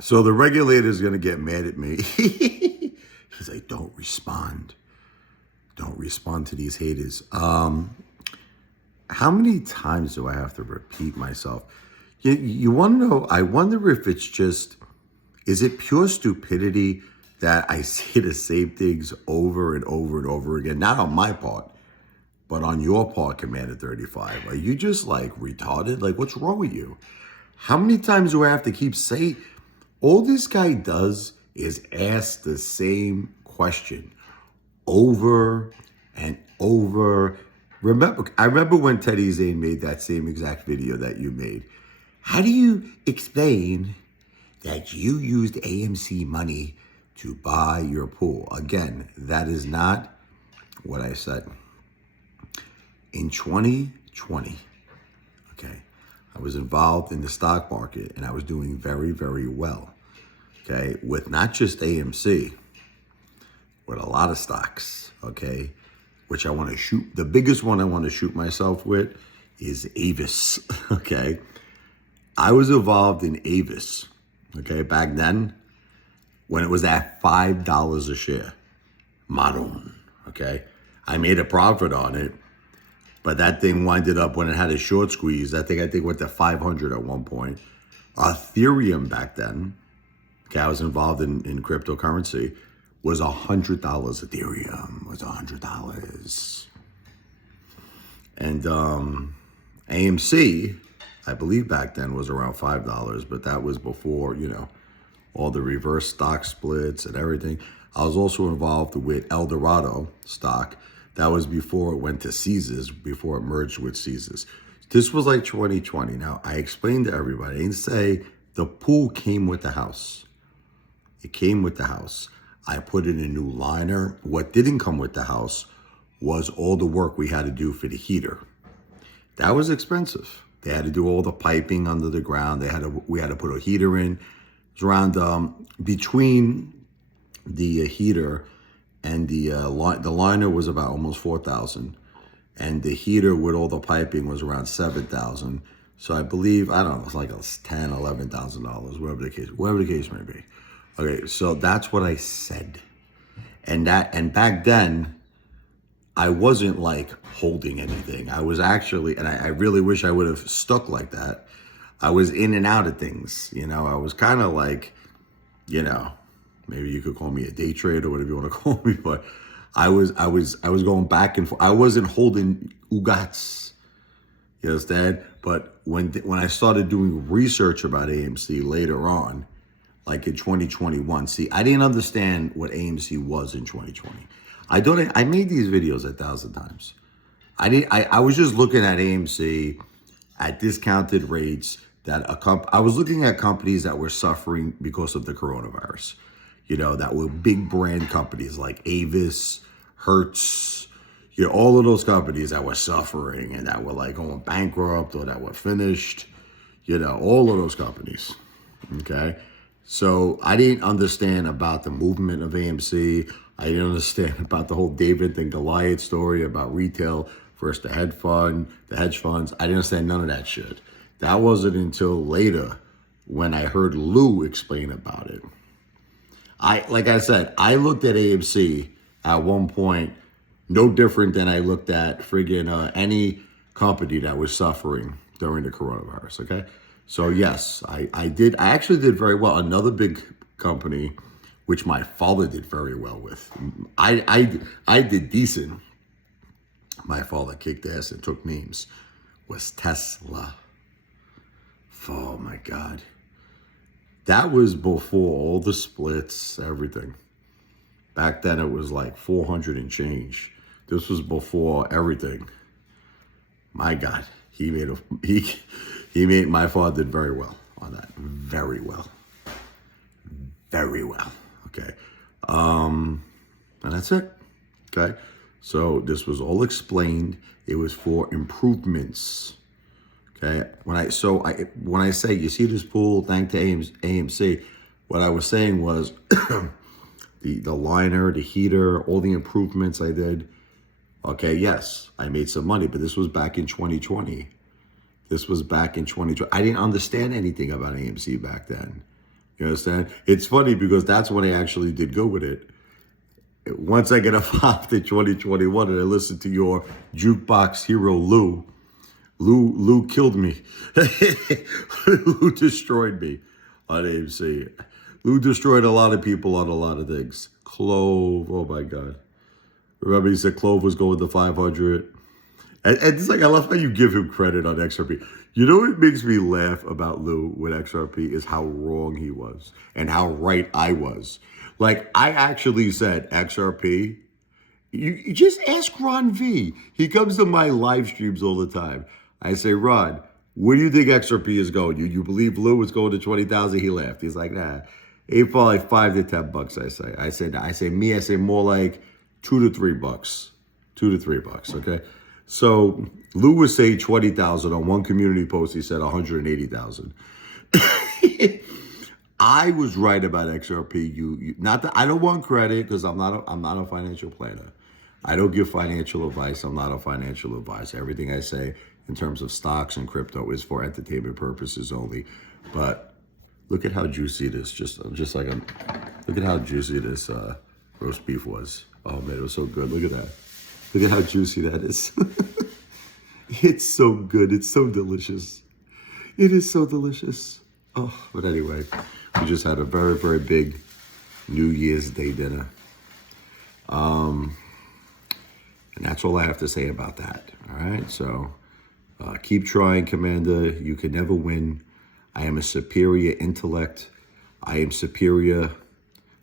So the regulator's going to get mad at me. He's like, don't respond. Don't respond to these haters. How many times do I have to repeat myself? You want to know, I wonder if it's just, is it pure stupidity that I say the same things over and over and over again? Not on my part, but on your part, Commander 35. Are you just like retarded? Like, what's wrong with you? How many times do I have to keep saying? All this guy does is ask the same question over and over. I remember when Teddy Zane made that same exact video that you made. How do you explain that you used AMC money to buy your pool? Again, that is not what I said. In 2020, okay, I was involved in the stock market and I was doing very, very well, okay, with not just AMC, with a lot of stocks, okay, which I want to shoot. The biggest one I want to shoot myself with is Avis, okay. I was involved in Avis, okay, back then when it was at $5 a share, Maroon, okay. I made a profit on it, but that thing winded up when it had a short squeeze. I think went to 500 at one point. Ethereum back then, okay, I was involved in cryptocurrency, was $100. Ethereum was $100. And AMC, I believe back then was around $5, but that was before, all the reverse stock splits and everything. I was also involved with Eldorado stock. That was before it went to Caesars, before it merged with Caesars. This was like 2020. Now, I explained to everybody, I didn't say the pool came with the house. It came with the house. I put in a new liner. What didn't come with the house was all the work we had to do for the heater. That was expensive. They had to do all the piping under the ground. We had to put a heater in. It was around between the heater and the liner was about almost $4,000, and the heater with all the piping was around $7,000. So I believe, I don't know, it's like $10,000, $11,000, whatever the case may be. Okay, so that's what I said. And back then, I wasn't like holding anything. I was actually, and I really wish I would have stuck like that. I was in and out of things. I was kind of like, maybe you could call me a day trader, whatever you want to call me, but I was going back and forth. I wasn't holding ugats. You understand? But when I started doing research about AMC later on, like in 2021. See, I didn't understand what AMC was in 2020. I made these videos 1,000 times. I was just looking at AMC at discounted rates I was looking at companies that were suffering because of the coronavirus. That were big brand companies like Avis, Hertz, all of those companies that were suffering and that were like going bankrupt or that were finished, all of those companies. Okay. So I didn't understand about the movement of AMC. I didn't understand about the whole David and Goliath story about retail versus the hedge funds. I didn't understand none of that shit. That wasn't until later when I heard Lou explain about it. Like I said, I looked at AMC at one point, no different than I looked at friggin' any company that was suffering during the coronavirus, okay? So yes, I actually did very well. Another big company, which my father did very well with. I did decent. My father kicked ass and took memes. Was Tesla. Oh my God. That was before all the splits, everything. Back then it was like 400 and change. This was before everything. My God, my father did very well on that. Very well. Very well. Okay. And that's it. Okay. So this was all explained. It was for improvements. Okay. When I say, you see this pool, thanks to AMC, what I was saying was the liner, the heater, all the improvements I did. Okay, yes, I made some money, but this was back in 2020. I didn't understand anything about AMC back then. You understand? It's funny because that's when I actually did go with it. Once I get involved in 2021 and I listened to your jukebox hero, Lou killed me. Lou destroyed me on AMC. Lou destroyed a lot of people on a lot of things. Clove, oh my God. Remember he said Clove was going to 500. And it's like, I love how you give him credit on XRP. You know what makes me laugh about Lou with XRP is how wrong he was and how right I was. Like, I actually said XRP, you just ask Ron V. He comes to my live streams all the time. I say, Ron, where do you think XRP is going? You believe Lou is going to 20,000? He laughed. He's like, nah. He probably like $5 to $10, I say. I say more like $2 to $3. $2 to $3, okay? So Lou was saying 20,000 on one community post. He said 180,000. I was right about XRP. You not that I don't want credit because I'm not a financial planner. I don't give financial advice. I'm not a financial advisor. Everything I say in terms of stocks and crypto is for entertainment purposes only. But look at how juicy this look at how juicy this roast beef was. Oh man, it was so good. Look at that. Look at how juicy that is. It's so good. It's so delicious. It is so delicious. Oh, but anyway, we just had a very, very big New Year's Day dinner. And that's all I have to say about that. All right. So keep trying, Commander. You can never win. I am a superior intellect. I am superior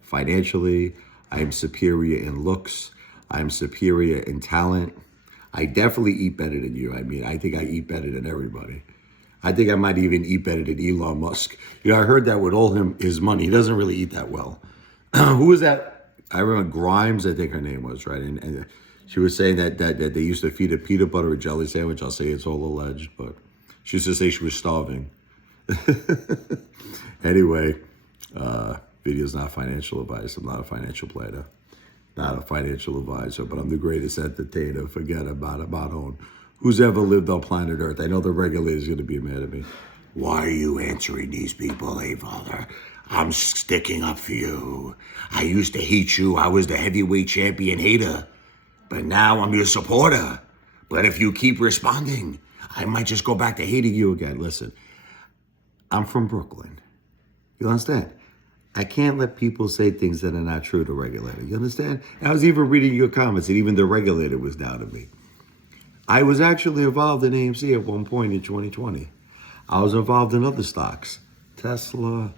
financially. I am superior in looks. I'm superior in talent. I definitely eat better than you. I mean, I think I eat better than everybody. I think I might even eat better than Elon Musk. You know, I heard that with all his money. He doesn't really eat that well. Who was that? I remember Grimes, I think her name was, right? And she was saying that they used to feed a peanut butter and jelly sandwich. I'll say it's all alleged, but she used to say she was starving. Anyway, video's not financial advice. I'm not a financial planner. Not a financial advisor, but I'm the greatest entertainer. Forget about own. Who's ever lived on planet Earth? I know the regulator's going to be mad at me. Why are you answering these people, Apefather? I'm sticking up for you. I used to hate you. I was the heavyweight champion hater. But now I'm your supporter. But if you keep responding, I might just go back to hating you again. Listen, I'm from Brooklyn. You understand? I can't let people say things that are not true to the regulator. You understand? And I was even reading your comments, and even the regulator was down to me. I was actually involved in AMC at one point in 2020. I was involved in other stocks. Tesla,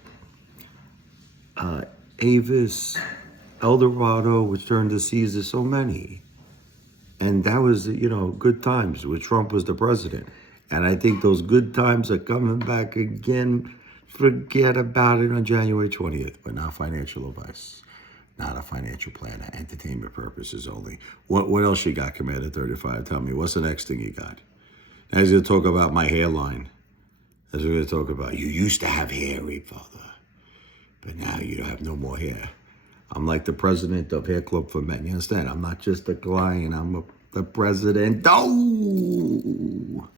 Avis, Eldorado, which turned to Caesar, so many. And that was, good times when Trump was the president. And I think those good times are coming back again. Forget about it on January 20th, but not financial advice. Not a financial planner. Entertainment purposes only. What else you got, Commander 35? Tell me, what's the next thing you got? Now he's going to talk about my hairline. As we're going to talk about, you used to have hair, Apefather, but now you don't have no more hair. I'm like the president of Hair Club for Men. You understand? I'm not just a client. I'm the president. Oh!